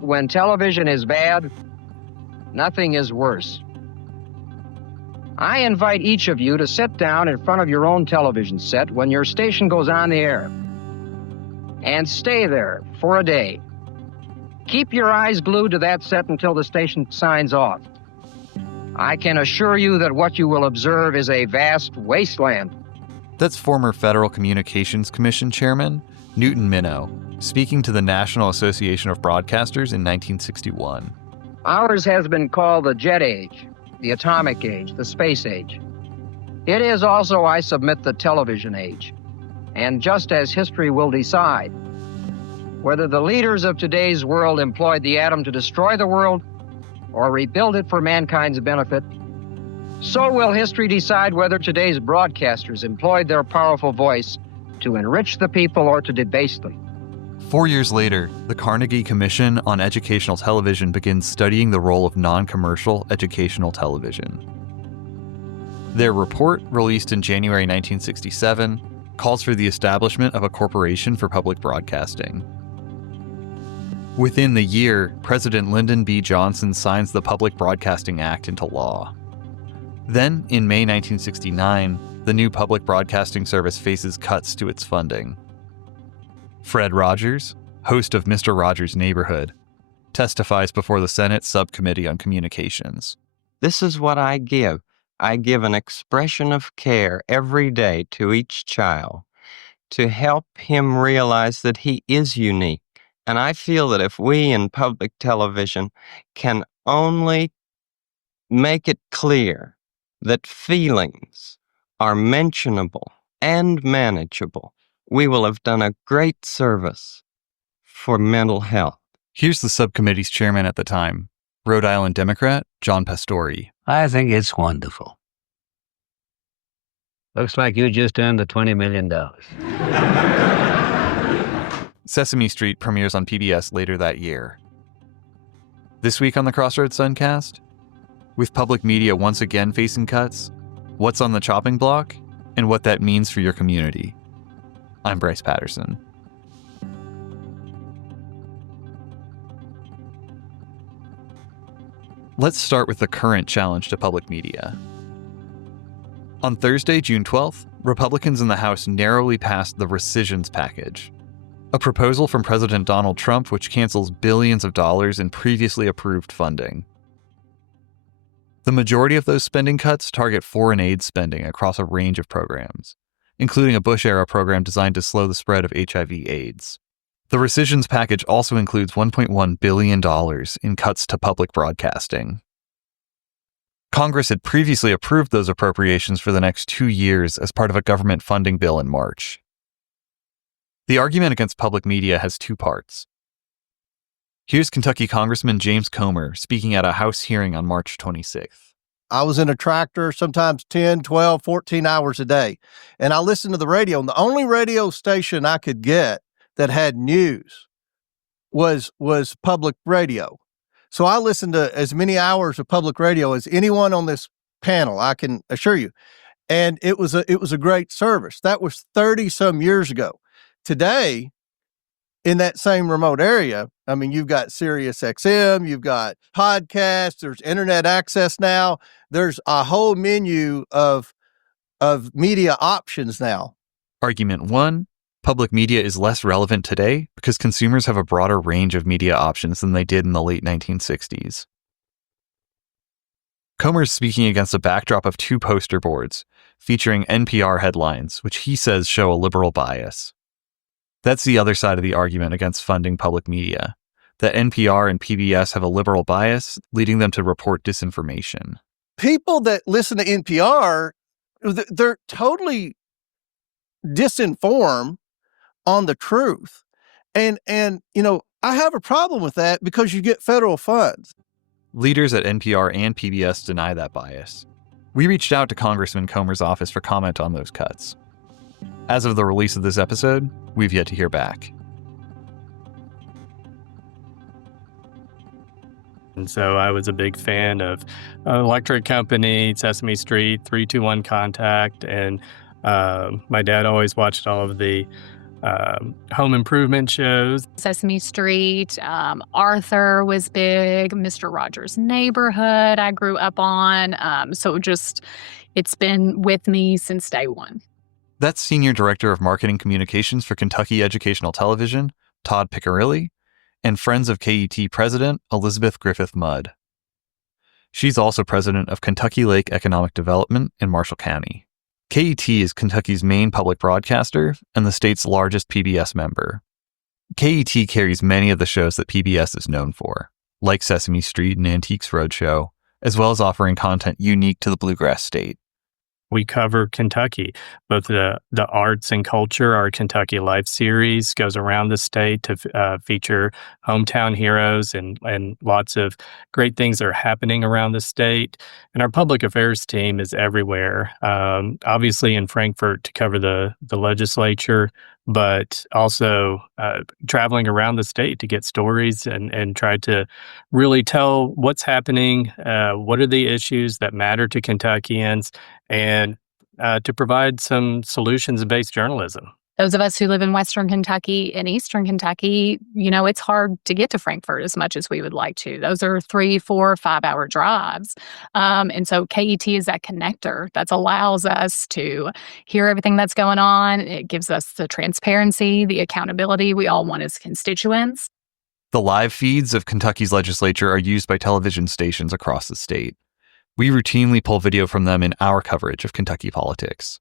when television is bad, nothing is worse. I invite each of you to sit down in front of your own television set when your station goes on the air and stay there for a day. Keep your eyes glued to that set until the station signs off. I can assure you that what you will observe is a vast wasteland. That's former Federal Communications Commission Chairman Newton Minow, speaking to the National Association of Broadcasters in 1961. Ours has been called the jet age, the atomic age, the space age. It is also, I submit, the television age. And just as history will decide whether the leaders of today's world employed the atom to destroy the world or rebuild it for mankind's benefit, so will history decide whether today's broadcasters employed their powerful voice to enrich the people or to debase them. 4 years later, the Carnegie Commission on Educational Television begins studying the role of non-commercial educational television. Their report, released in January 1967, calls for the establishment of a corporation for public broadcasting. Within the year, President Lyndon B. Johnson signs the Public Broadcasting Act into law. Then, in May 1969, the new public broadcasting service faces cuts to its funding. Fred Rogers, host of Mr. Rogers' Neighborhood, testifies before the Senate Subcommittee on Communications. This is what I give. I give an expression of care every day to each child to help him realize that he is unique. And I feel that if we in public television can only make it clear that feelings are mentionable and manageable, we will have done a great service for mental health. Here's the subcommittee's chairman at the time, Rhode Island Democrat John Pastore. I think it's wonderful. Looks like you just earned the $20 million. Sesame Street premieres on PBS later that year. This week on the Crossroads Suncast, with public media once again facing cuts, what's on the chopping block, and what that means for your community. I'm Bryce Patterson. Let's start with the current challenge to public media. On Thursday, June 12th, Republicans in the House narrowly passed the rescissions package, a proposal from President Donald Trump which cancels billions of dollars in previously approved funding. The majority of those spending cuts target foreign aid spending across a range of programs, including a Bush-era program designed to slow the spread of HIV/AIDS. The rescissions package also includes $1.1 billion in cuts to public broadcasting. Congress had previously approved those appropriations for the next 2 years as part of a government funding bill in March. The argument against public media has two parts. Here's Kentucky Congressman James Comer speaking at a House hearing on March 26th. I was in a tractor sometimes 10, 12, 14 hours a day, and I listened to the radio, and the only radio station I could get that had news was public radio. So I listened to as many hours of public radio as anyone on this panel, I can assure you. And it was a great service. That was 30 some years ago. Today, in that same remote area, I mean, you've got Sirius XM, you've got podcasts, there's internet access now. There's a whole menu of media options now. Argument 1, public media is less relevant today because consumers have a broader range of media options than they did in the late 1960s. Comer is speaking against a backdrop of 2 poster boards featuring NPR headlines, which he says show a liberal bias. That's the other side of the argument against funding public media, that NPR and PBS have a liberal bias, leading them to report disinformation. People that listen to NPR, they're totally disinformed on the truth. And you know, I have a problem with that because you get federal funds. Leaders at NPR and PBS deny that bias. We reached out to Congressman Comer's office for comment on those cuts. As of the release of this episode, we've yet to hear back. And so I was a big fan of Electric Company, Sesame Street, 3-2-1 Contact, and my dad always watched all of the home improvement shows. Sesame Street, Arthur was big, Mr. Rogers' Neighborhood I grew up on. It's been with me since day one. That's Senior Director of Marketing Communications for Kentucky Educational Television, Todd Piccirilli, and Friends of KET President Elizabeth Griffith Mudd. She's also president of Kentucky Lake Economic Development in Marshall County. KET is Kentucky's main public broadcaster and the state's largest PBS member. KET carries many of the shows that PBS is known for, like Sesame Street and Antiques Roadshow, as well as offering content unique to the Bluegrass State. We cover Kentucky, both the arts and culture. Our Kentucky Life series goes around the state to feature hometown heroes and lots of great things that are happening around the state. And our public affairs team is everywhere, obviously in Frankfort to cover the legislature, but also traveling around the state to get stories and try to really tell what's happening, what are the issues that matter to Kentuckians, and to provide some solutions-based journalism. Those of us who live in Western Kentucky and Eastern Kentucky, it's hard to get to Frankfort as much as we would like to. Those are 3, 4, 5-hour drives. And so KET is that connector that allows us to hear everything that's going on. It gives us the transparency, the accountability we all want as constituents. The live feeds of Kentucky's legislature are used by television stations across the state. We routinely pull video from them in our coverage of Kentucky politics.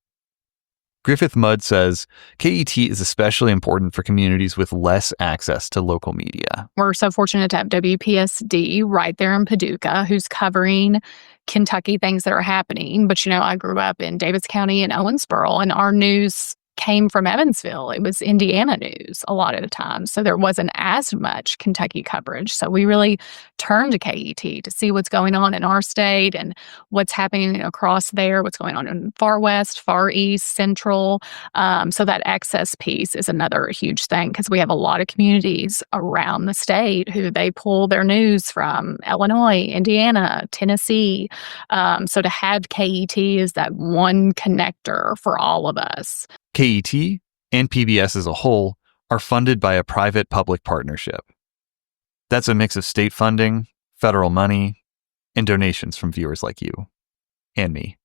Griffith Mudd says KET is especially important for communities with less access to local media. We're so fortunate to have WPSD right there in Paducah, who's covering Kentucky things that are happening. But, I grew up in Davis County and Owensboro, and our news came from Evansville. It was Indiana news a lot of the time. So there wasn't as much Kentucky coverage. So we really turned to KET to see what's going on in our state and what's happening across there, what's going on in far west, far east, central. So that access piece is another huge thing because we have a lot of communities around the state who they pull their news from: Illinois, Indiana, Tennessee. So to have KET is that one connector for all of us. KET and PBS as a whole are funded by a private-public partnership. That's a mix of state funding, federal money, and donations from viewers like you and me.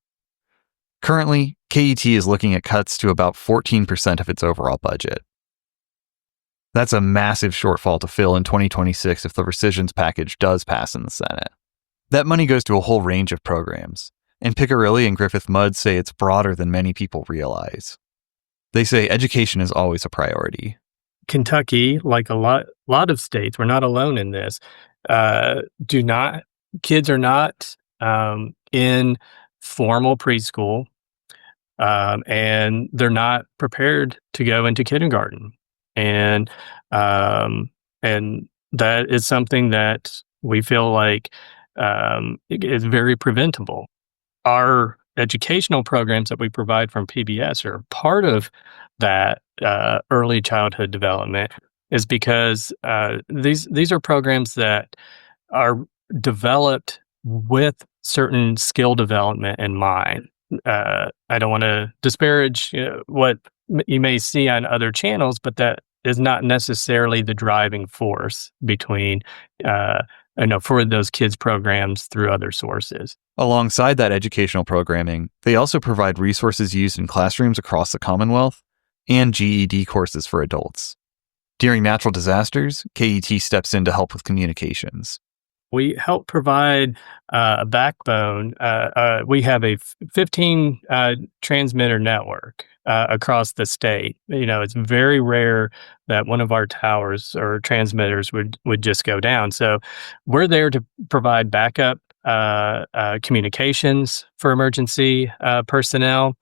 Currently, KET is looking at cuts to about 14% of its overall budget. That's a massive shortfall to fill in 2026 if the rescissions package does pass in the Senate. That money goes to a whole range of programs, and Piccirilli and Griffith Mudd say it's broader than many people realize. They say education is always a priority. Kentucky, like a lot of states, we're not alone in this, kids are not in formal preschool, and they're not prepared to go into kindergarten. And that is something that we feel like is very preventable. Our educational programs that we provide from PBS are part of that early childhood development, is because these are programs that are developed with certain skill development in mind. I don't want to disparage what you may see on other channels, but that is not necessarily the driving force between for those kids' programs through other sources. Alongside that educational programming, they also provide resources used in classrooms across the Commonwealth and GED courses for adults. During natural disasters, KET steps in to help with communications. We help provide a backbone. We have a 15 transmitter network across the state. It's very rare that one of our towers or transmitters would just go down. So we're there to provide backup communications for emergency personnel.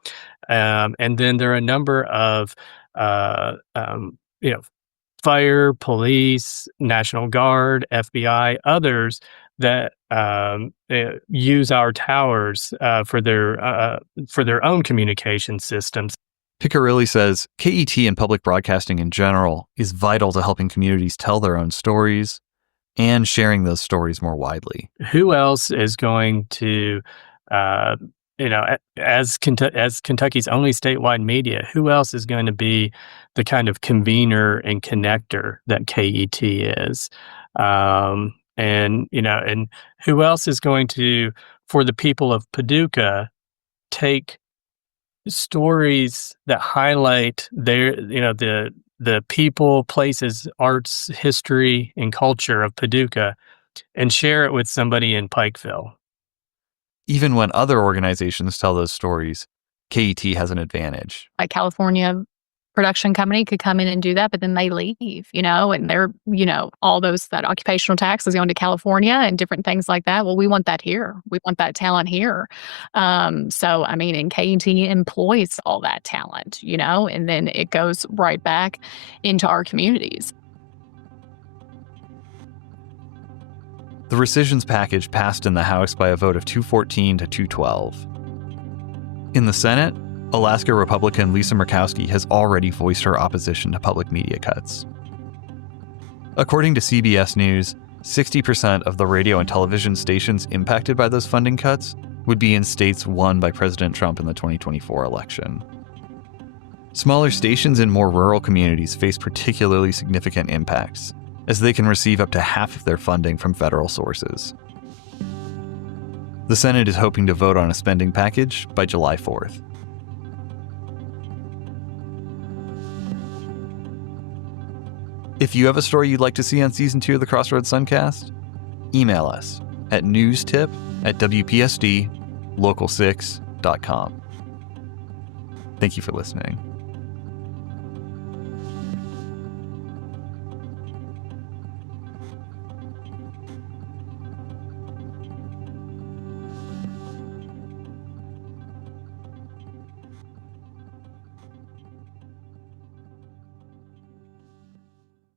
And then there are a number of, fire, police, National Guard, FBI, others that use our towers for their own communication systems. Piccirilli says KET and public broadcasting in general is vital to helping communities tell their own stories and sharing those stories more widely. Who else is going to as Kentucky's only statewide media, who else is going to be the kind of convener and connector that KET is? And who else is going to, for the people of Paducah, take stories that highlight the people, places, arts, history, and culture of Paducah and share it with somebody in Pikeville? Even when other organizations tell those stories, KET has an advantage. Like California production company could come in and do that, but then they leave, and they're, all that occupational tax is going to California and different things like that. Well, we want that here. We want that talent here. And KET employs all that talent, and then it goes right back into our communities. The rescissions package passed in the House by a vote of 214 to 212. In the Senate, Alaska Republican Lisa Murkowski has already voiced her opposition to public media cuts. According to CBS News, 60% of the radio and television stations impacted by those funding cuts would be in states won by President Trump in the 2024 election. Smaller stations in more rural communities face particularly significant impacts, as they can receive up to half of their funding from federal sources. The Senate is hoping to vote on a spending package by July 4th. If you have a story you'd like to see on Season 2 of the Crossroads Suncast, email us at newstip@WPSD-local6.com. Thank you for listening.